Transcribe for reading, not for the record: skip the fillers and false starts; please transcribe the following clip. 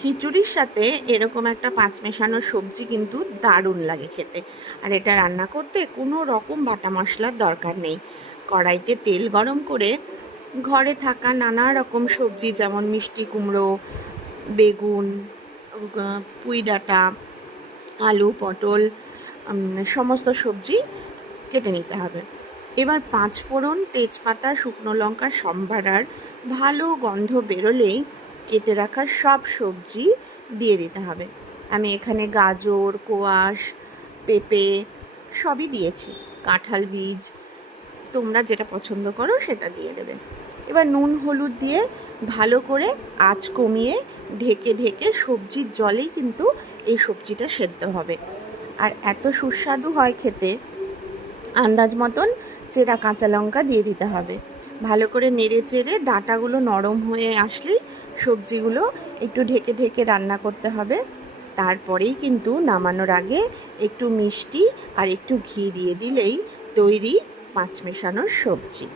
খিচুড়ির সাথে এরকম একটা পাঁচ মেশানো সবজি কিন্তু দারুণ লাগে খেতে। আর এটা রান্না করতে কোনো রকম বাটা মশলার দরকার নেই। কড়াইতে তেল গরম করে ঘরে থাকা নানা রকম সবজি যেমন মিষ্টি কুমড়ো, বেগুন, পুঁই ডাঁটা, আলু, পটল, সমস্ত সবজি কেটে নিতে হবে। এবার পাঁচ ফোড়ন, তেজপাতা, শুকনো লঙ্কা সম্বারার ভালো গন্ধ বেরোলেই কেটে রাখা সব সবজি দিয়ে দিতে হবে। আমি এখানে গাজর, কোয়াশ, পেঁপে সবই দিয়েছি, কাঁঠাল বীজ, তোমরা যেটা পছন্দ করো সেটা দিয়ে দেবে। এবার নুন হলুদ দিয়ে ভালো করে আঁচ কমিয়ে ঢেকে ঢেকে সবজির জলেই কিন্তু এই সবজিটা সেদ্ধ হবে। আর এত সুস্বাদু হয় খেতে, আন্দাজ মতন চেরা কাঁচা লঙ্কা দিয়ে দিতে হবে। ভালো করে নেড়ে চেড়ে ডাঁটাগুলো নরম হয়ে আসলেই সবজিগুলো একটু ঢেকে ঢেকে রান্না করতে হবে। তারপরেই কিন্তু নামানোর আগে একটু মিষ্টি আর একটু ঘি দিয়ে দিলেই তৈরি পাঁচ মেশানোর সবজি।